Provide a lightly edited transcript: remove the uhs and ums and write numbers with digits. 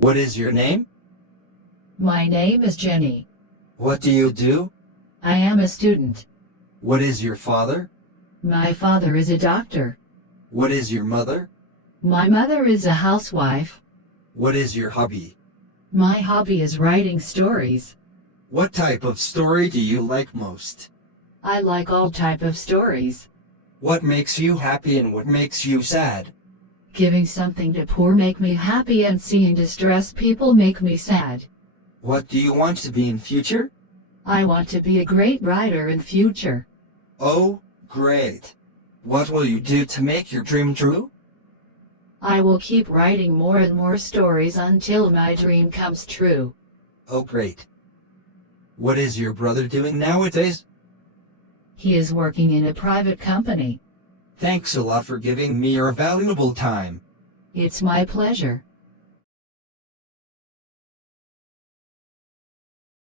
What is your name? My name is Jenny. What do you do? I am a student. What is your father? My father is a doctor. What is your mother? My mother is a housewife. What is your hobby? My hobby is writing stories. What type of story do you like most? I like all type of stories. What makes you happy and what makes you sad? Giving something to poor make me happy and seeing distressed people make me sad. What do you want to be in future? I want to be a great writer in future. Oh, great. What will you do to make your dream true? I will keep writing more and more stories until my dream comes true. Oh, great. What is your brother doing nowadays? He is working in a private company. Thanks a lot for giving me your valuable time. It's my pleasure.